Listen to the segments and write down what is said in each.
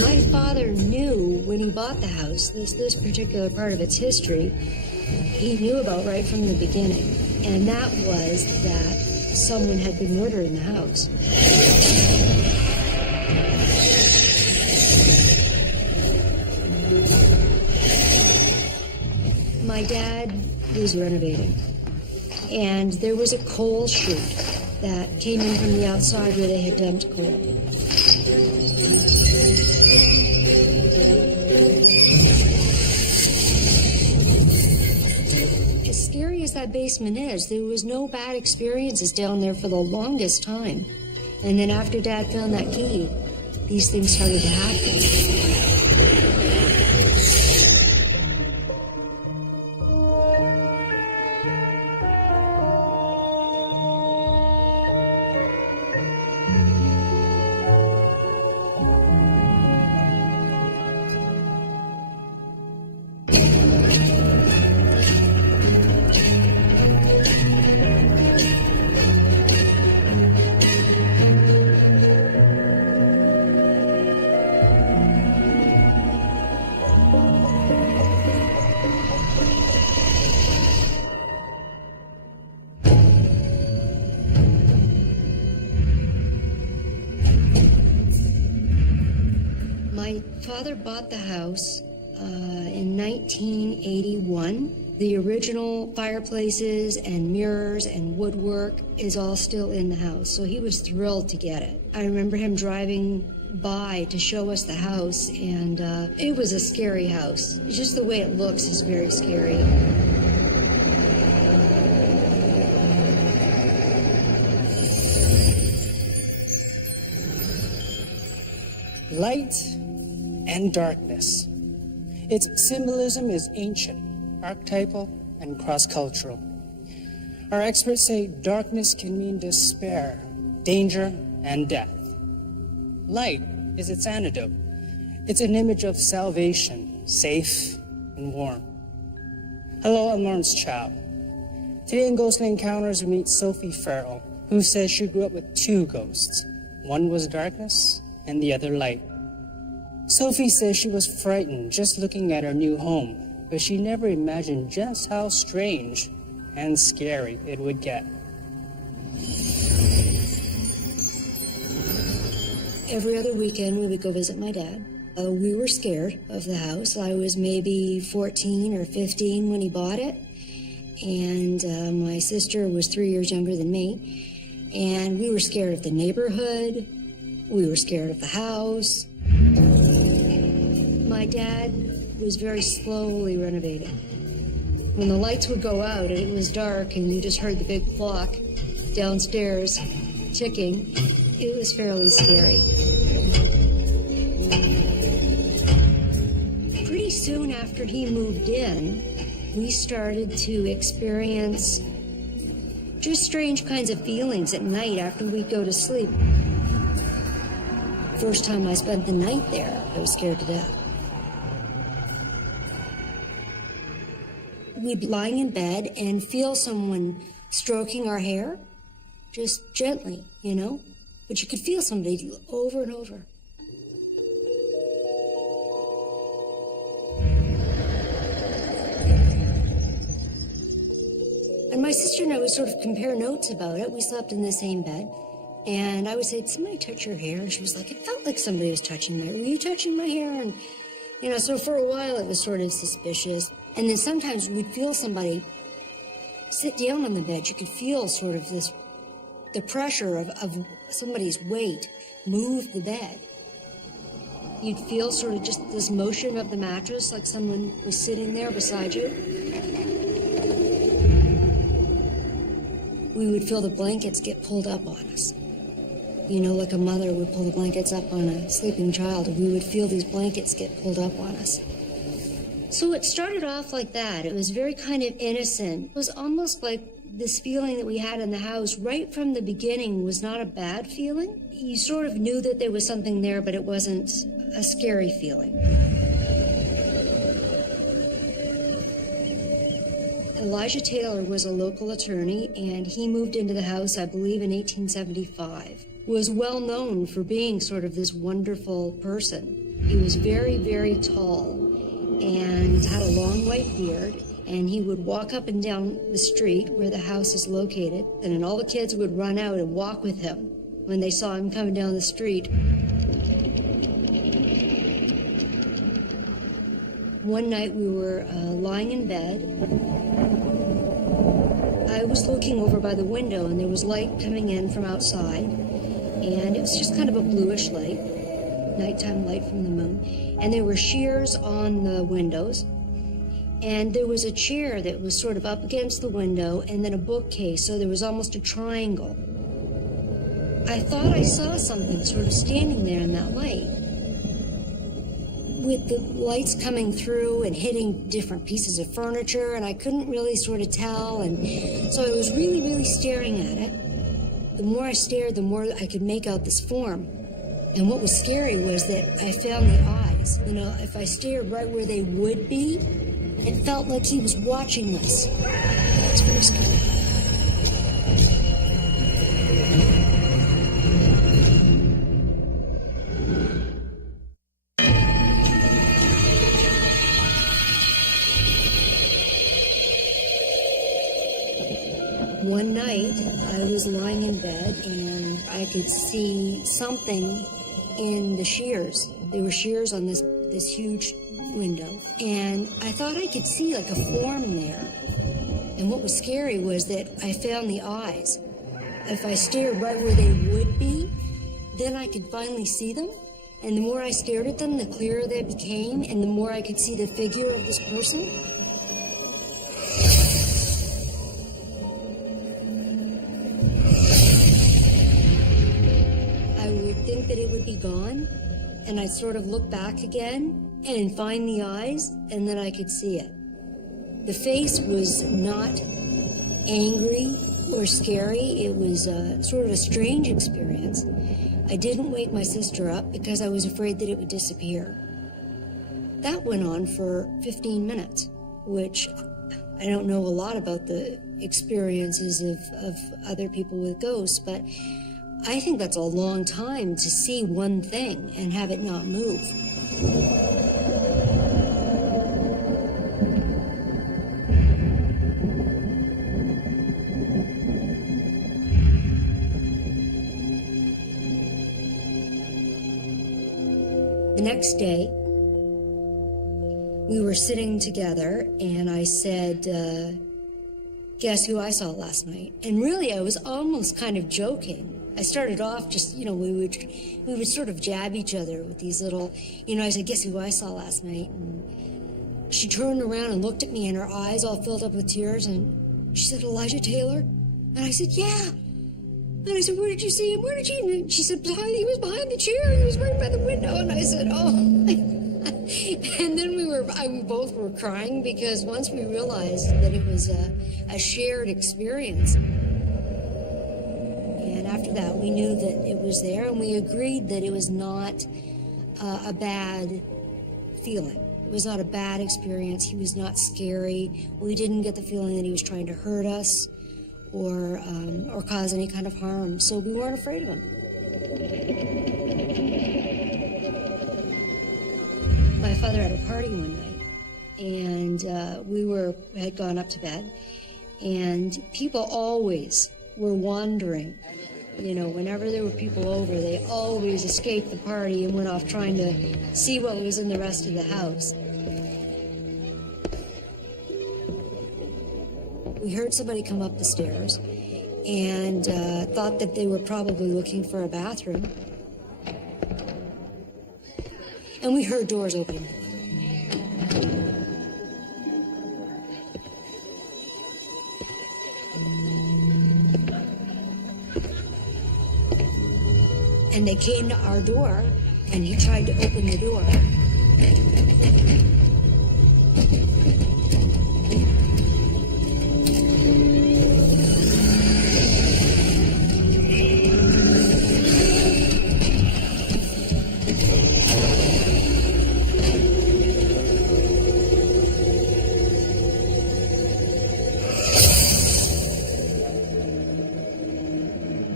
My father knew when he bought the house, this particular part of its history, he knew about right from the beginning. And that was that someone had been murdered in the house. My dad was renovating, and there was a coal chute that came in from the outside where they had dumped coal. As scary as that basement is, there was no bad experiences down there for the longest time. And then after Dad found that key, these things started to happen. My father bought the house in 1981. The original fireplaces and mirrors and woodwork is all still in the house, so he was thrilled to get it. I remember him driving by to show us the house, and it was a scary house. Just the way it looks is very scary. Light and darkness. Its symbolism is ancient, archetypal, and cross-cultural. Our experts say darkness can mean despair, danger, and death. Light is its antidote. It's an image of salvation, safe and warm. Hello, I'm Lawrence Chow. Today in Ghostly Encounters, we meet Sophie Farrell, who says she grew up with two ghosts. One was darkness, and the other light. Sophie says she was frightened just looking at her new home, but she never imagined just how strange and scary it would get. Every other weekend we would go visit my dad. We were scared of the house. I was maybe 14 or 15 when he bought it, and my sister was 3 years younger than me, and we were scared of the neighborhood. We were scared of the house. My dad was very slowly renovating. When the lights would go out and it was dark and you just heard the big clock downstairs ticking, it was fairly scary. Pretty soon after he moved in, we started to experience just strange kinds of feelings at night after we'd go to sleep. First time I spent the night there, I was scared to death. We'd be lying in bed and feel someone stroking our hair, just gently, you know? But you could feel somebody over and over. And my sister and I would sort of compare notes about it. We slept in the same bed. And I would say, did somebody touch your hair? And she was like, it felt like somebody was touching my hair. Were you touching my hair? And, you know, so for a while it was sort of suspicious. And then sometimes we'd feel somebody sit down on the bed. You could feel sort of this, the pressure of somebody's weight move the bed. You'd feel sort of just this motion of the mattress, like someone was sitting there beside you. We would feel the blankets get pulled up on us. You know, like a mother would pull the blankets up on a sleeping child, and we would feel these blankets get pulled up on us. So it started off like that. It was very kind of innocent. It was almost like this feeling that we had in the house right from the beginning was not a bad feeling. You sort of knew that there was something there, but it wasn't a scary feeling. Elijah Taylor was a local attorney, and he moved into the house, I believe, in 1875. was well known for being sort of this wonderful person. He was very, very tall and had a long white beard, and he would walk up and down the street where the house is located, and then all the kids would run out and walk with him when they saw him coming down the street. One night we were lying in bed. I was looking over by the window, and there was light coming in from outside, and it was just kind of a bluish light, nighttime light from the moon, and there were shears on the windows, and there was a chair that was sort of up against the window, and then a bookcase, so there was almost a triangle. I thought I saw something sort of standing there in that light, with the lights coming through and hitting different pieces of furniture, and I couldn't really sort of tell, and so I was really, really staring at it. The more I stared, the more I could make out this form. And what was scary was that I found the eyes. You know, if I stared right where they would be, it felt like he was watching us. It's very scary. One night, I was lying in bed and I could see something in the shears. There were shears on this huge window, and I thought I could see like a form there. And what was scary was that I found the eyes. If I stared right where they would be, then I could finally see them. And the more I stared at them, the clearer they became, and the more I could see the figure of this person. That it would be gone, and I'd sort of look back again and find the eyes, and then I could see it. The face was not angry or scary. It was sort of a strange experience. I didn't wake my sister up because I was afraid that it would disappear. That went on for 15 minutes, which I don't know a lot about the experiences of other people with ghosts, but I think that's a long time to see one thing and have it not move. The next day, we were sitting together, and I said, guess who I saw last night? And really, I was almost kind of joking. I started off just, you know, we would sort of jab each other with these little, you know, I said, guess who I saw last night? And she turned around and looked at me, and her eyes all filled up with tears, and she said, Elijah Taylor? And I said, yeah. And I said, where did you see him? Where did you? And she said, he was behind the chair. He was right by the window. And I said, oh. And then we both were crying, because once we realized that it was a shared experience. After that, we knew that it was there, and we agreed that it was not a bad feeling. It was not a bad experience. He was not scary. We didn't get the feeling that he was trying to hurt us or cause any kind of harm, so we weren't afraid of him. My father had a party one night, and we had gone up to bed, and people always were wandering. You know, whenever there were people over, they always escaped the party and went off trying to see what was in the rest of the house. We heard somebody come up the stairs and thought that they were probably looking for a bathroom. And we heard doors opening. And they came to our door, and he tried to open the door.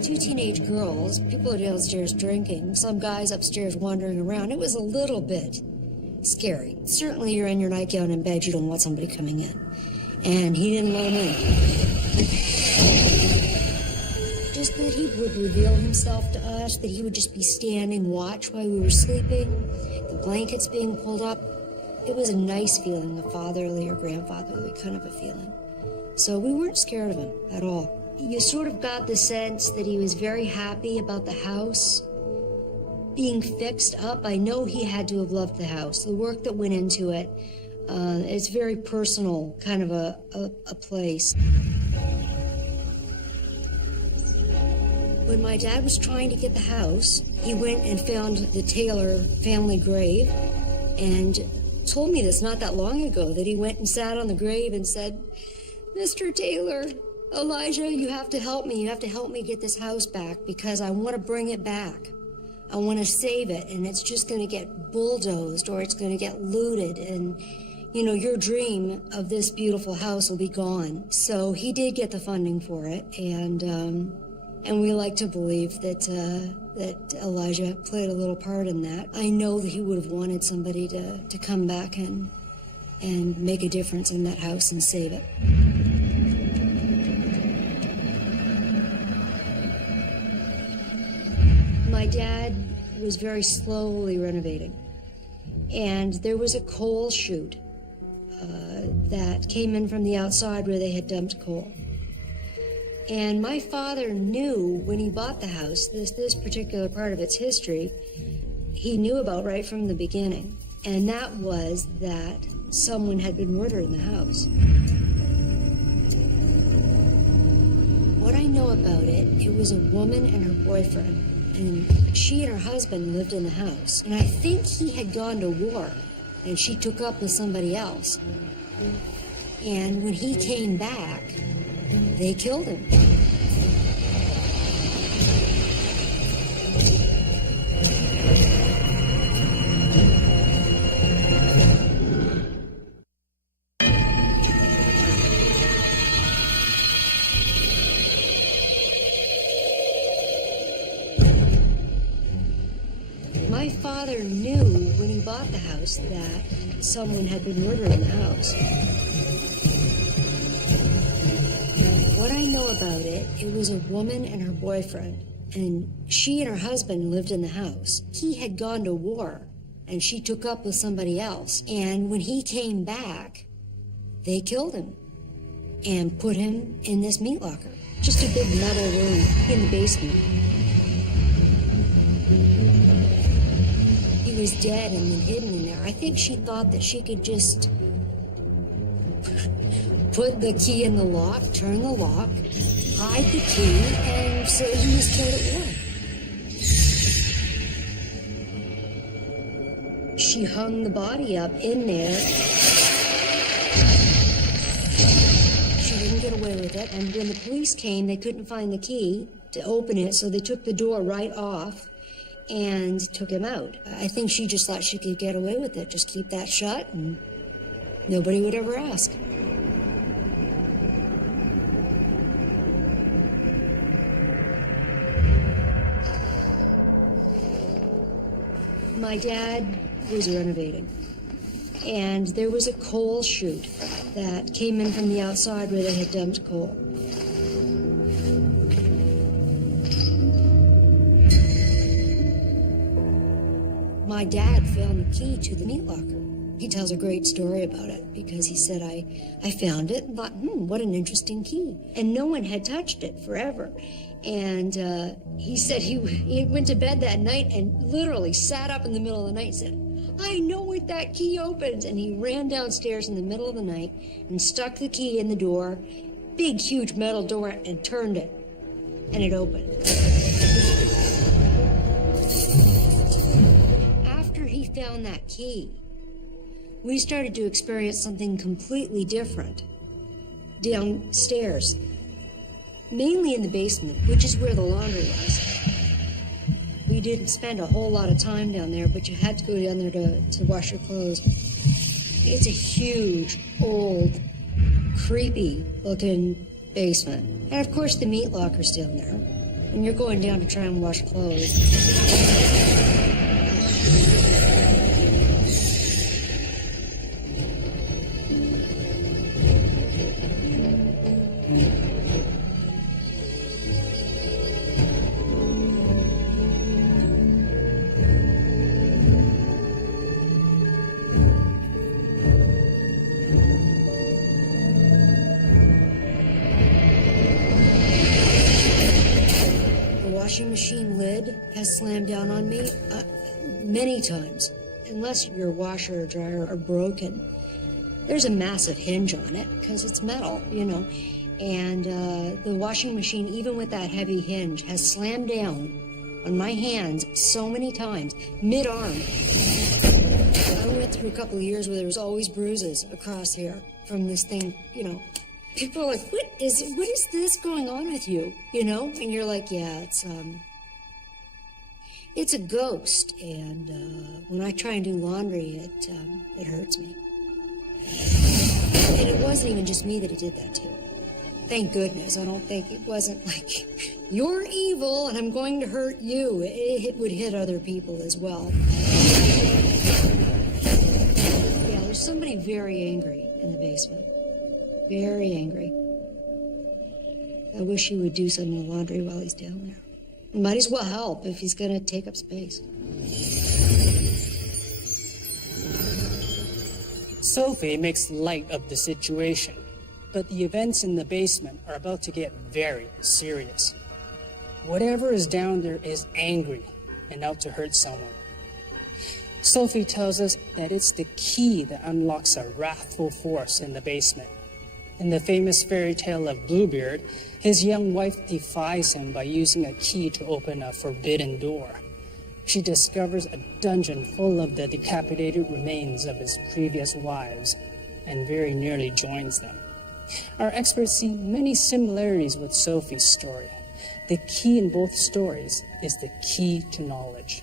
Two teenage girls People are downstairs drinking. Some guys upstairs wandering around. It was a little bit scary. Certainly you're in your nightgown in bed. You don't want somebody coming in. And he didn't let him in. Just that he would reveal himself to us, that he would just be standing watch while we were sleeping, the blankets being pulled up. It was a nice feeling, a fatherly or grandfatherly kind of a feeling. So we weren't scared of him at all. You sort of got the sense that he was very happy about the house being fixed up. I know he had to have loved the house, the work that went into it. It's very personal kind of a place. When my dad was trying to get the house, he went and found the Taylor family grave and told me this not that long ago, that he went and sat on the grave and said, "Mr. Taylor, Elijah, you have to help me. You have to help me get this house back because I want to bring it back. I want to save it, and it's just going to get bulldozed or it's going to get looted, and you know, your dream of this beautiful house will be gone." So he did get the funding for it, and we like to believe that Elijah played a little part in that. I know that he would have wanted somebody to come back and make a difference in that house and save it. My dad was very slowly renovating, and there was a coal chute that came in from the outside where they had dumped coal. And my father knew when he bought the house, this particular part of its history, he knew about right from the beginning. And that was that someone had been murdered in the house. What I know about it, it was a woman and her boyfriend. And she and her husband lived in the house. And I think he had gone to war, and she took up with somebody else. And when he came back, they killed him. My father knew when he bought the house that someone had been murdered in the house. What I know about it, it was a woman and her boyfriend, and she and her husband lived in the house. He had gone to war, and she took up with somebody else. And when he came back, they killed him and put him in this meat locker. Just a big metal room in the basement. He was dead and then hidden in there. I think she thought that she could just put the key in the lock, turn the lock, hide the key, and say he was killed at war. She hung the body up in there. She didn't get away with it, and when the police came, they couldn't find the key to open it, so they took the door right off and took him out. I think she just thought she could get away with it, just keep that shut, and nobody would ever ask. My dad was renovating, and there was a coal chute that came in from the outside where they had dumped coal. My dad found the key to the meat locker. He tells a great story about it because he said, I found it and thought, what an interesting key. And no one had touched it forever. And he said he went to bed that night and literally sat up in the middle of the night and said, I know what that key opens. And he ran downstairs in the middle of the night and stuck the key in the door, big, huge metal door, and turned it. And it opened. After he found that key, we started to experience something completely different downstairs. Mainly in the basement, which is where the laundry was. We didn't spend a whole lot of time down there, but you had to go down there to wash your clothes. It's a huge, old, creepy-looking basement. And of course, the meat locker's down there. and you're going down to try and wash clothes. Washing machine lid has slammed down on me many times. Unless your washer or dryer are broken, there's a massive hinge on it because it's metal, you know. And the washing machine, even with that heavy hinge, has slammed down on my hands so many times, mid-arm. I went through a couple of years where there was always bruises across here from this thing, you know. People are like, what is this going on with you? You know? And you're like, yeah, it's a ghost. And when I try and do laundry, it hurts me. And it wasn't even just me that it did that to. Thank goodness. I don't think it wasn't like, you're evil and I'm going to hurt you. It would hit other people as well. Yeah, there's somebody very angry in the basement. Very angry. I wish he would do some of the laundry while he's down there. Might as well help if he's going to take up space. Sophie makes light of the situation, but the events in the basement are about to get very serious. Whatever is down there is angry and out to hurt someone. Sophie tells us that it's the key that unlocks a wrathful force in the basement. In the famous fairy tale of Bluebeard, his young wife defies him by using a key to open a forbidden door. She discovers a dungeon full of the decapitated remains of his previous wives and very nearly joins them. Our experts see many similarities with Sophie's story. The key in both stories is the key to knowledge.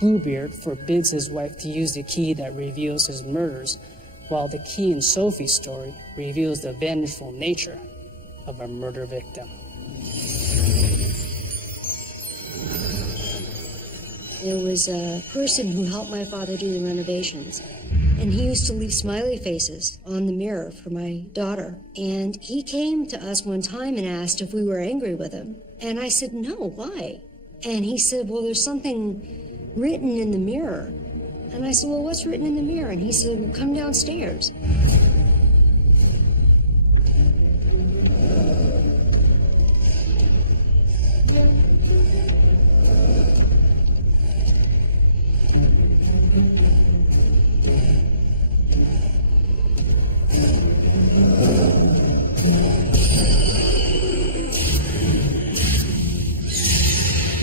Bluebeard forbids his wife to use the key that reveals his murders, while the key in Sophie's story reveals the vengeful nature of a murder victim. There was a person who helped my father do the renovations, and he used to leave smiley faces on the mirror for my daughter. And he came to us one time and asked if we were angry with him. And I said, no, why? And he said, well, there's something written in the mirror. And I said, well, what's written in the mirror? And he said, well, come downstairs.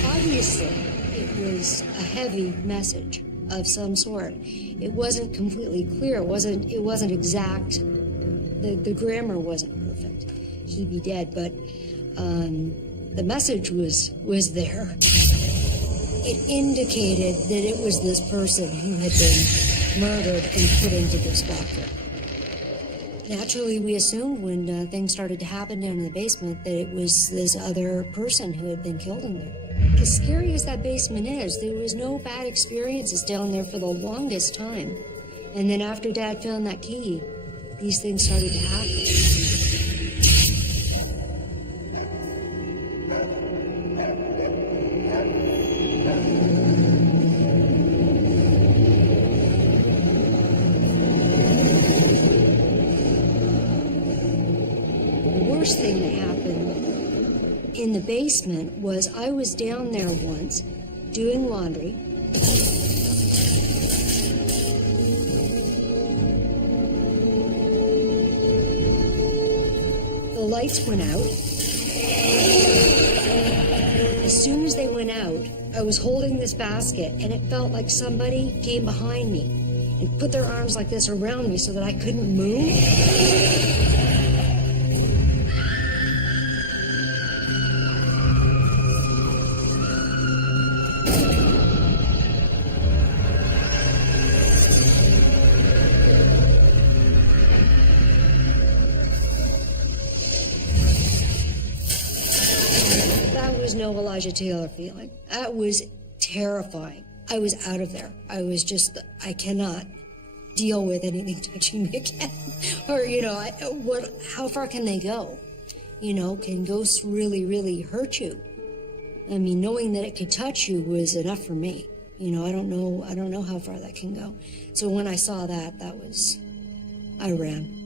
Obviously, it was a heavy message of some sort. It wasn't completely clear. It wasn't exact. The grammar wasn't perfect. He'd be dead, but the message was there. It indicated that it was this person who had been murdered and put into this bucket. Naturally, we assumed when things started to happen down in the basement that it was this other person who had been killed in there. As scary as that basement is, there was no bad experiences down there for the longest time. And then after Dad found that key, these things started to happen. The worst thing that happened in the basement was I was down there once doing laundry. The lights went out. As soon as they went out, I was holding this basket and it felt like somebody came behind me and put their arms like this around me so that I couldn't move. no Elijah Taylor feeling. That was terrifying. I was out of there. I cannot deal with anything touching me again. Or, how far can they go? Can ghosts really, really hurt you? I mean, knowing that it could touch you was enough for me. I don't know how far that can go. So when I saw that I ran.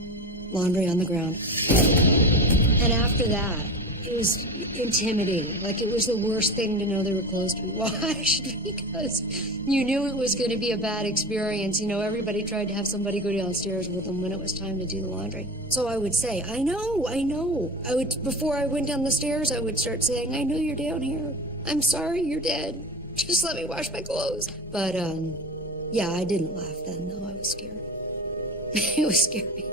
Laundry on the ground. And after that, it was intimidating. Like, it was the worst thing to know they were clothes to be washed because you knew it was going to be a bad experience. Everybody tried to have somebody go downstairs with them when it was time to do the laundry. So I would say, I know. Before I went down the stairs, I would start saying, I know you're down here. I'm sorry you're dead. Just let me wash my clothes. But, yeah, I didn't laugh then, though. I was scared. It was scary.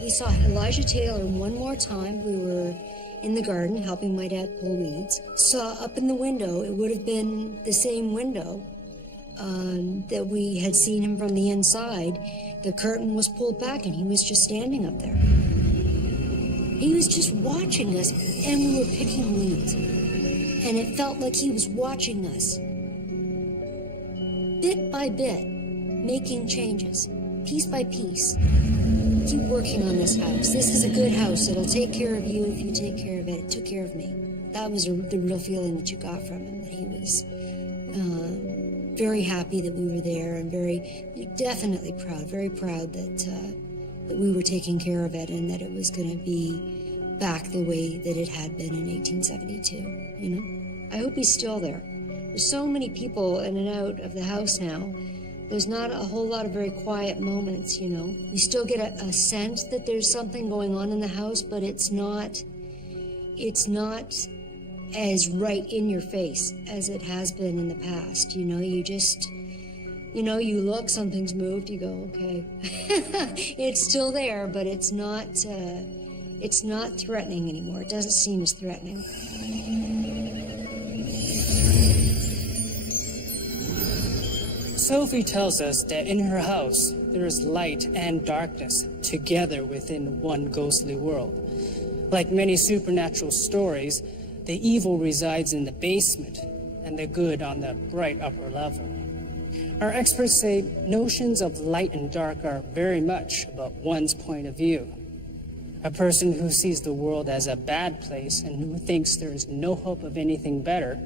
We saw Elijah Taylor one more time. We were in the garden helping my dad pull weeds. Saw up in the window, it would have been the same window that we had seen him from the inside. The curtain was pulled back and he was just standing up there. He was just watching us, and we were picking weeds. And it felt like he was watching us. Bit by bit, making changes, piece by piece. Keep working on this house. This is a good house. It'll take care of you if you take care of it. It took care of me. That was the real feeling that you got from him, that he was very happy that we were there and definitely proud, very proud that we were taking care of it and that it was going to be back the way that it had been in 1872, I hope he's still there. There's so many people in and out of the house now. There's not a whole lot of very quiet moments, You still get a sense that there's something going on in the house, but it's not as right in your face as it has been in the past. You just, you look, something's moved, you go, okay. It's still there, but it's not threatening anymore. It doesn't seem as threatening. Sophie tells us that in her house, there is light and darkness together within one ghostly world. Like many supernatural stories, the evil resides in the basement and the good on the bright upper level. Our experts say notions of light and dark are very much about one's point of view. A person who sees the world as a bad place and who thinks there is no hope of anything better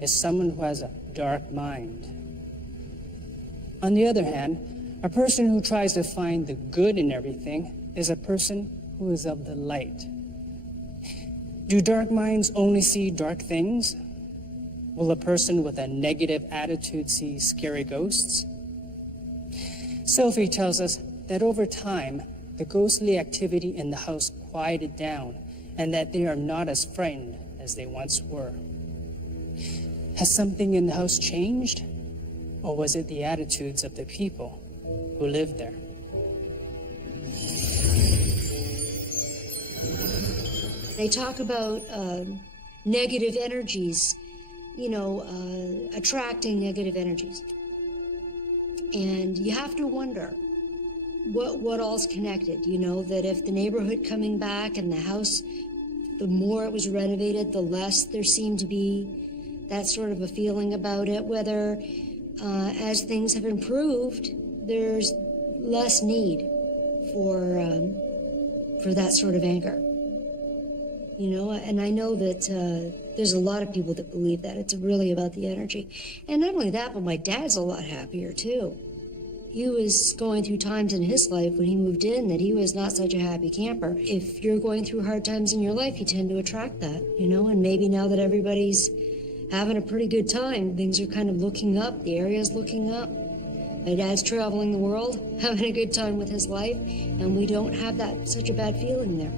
is someone who has a dark mind. On the other hand, a person who tries to find the good in everything is a person who is of the light. Do dark minds only see dark things? Will a person with a negative attitude see scary ghosts? Sophie tells us that over time, the ghostly activity in the house quieted down and that they are not as frightened as they once were. Has something in the house changed? Or was it the attitudes of the people who lived there? They talk about negative energies, attracting negative energies. And you have to wonder what all's connected, that if the neighborhood coming back and the house, the more it was renovated, the less there seemed to be that sort of a feeling about it, whether as things have improved, there's less need for that sort of anger. And I know that there's a lot of people that believe that. It's really about the energy. And not only that, but my dad's a lot happier, too. He was going through times in his life when he moved in that he was not such a happy camper. If you're going through hard times in your life, you tend to attract that, and maybe now that everybody's having a pretty good time, things are kind of looking up, the area's looking up. My dad's traveling the world, having a good time with his life, and we don't have such a bad feeling there.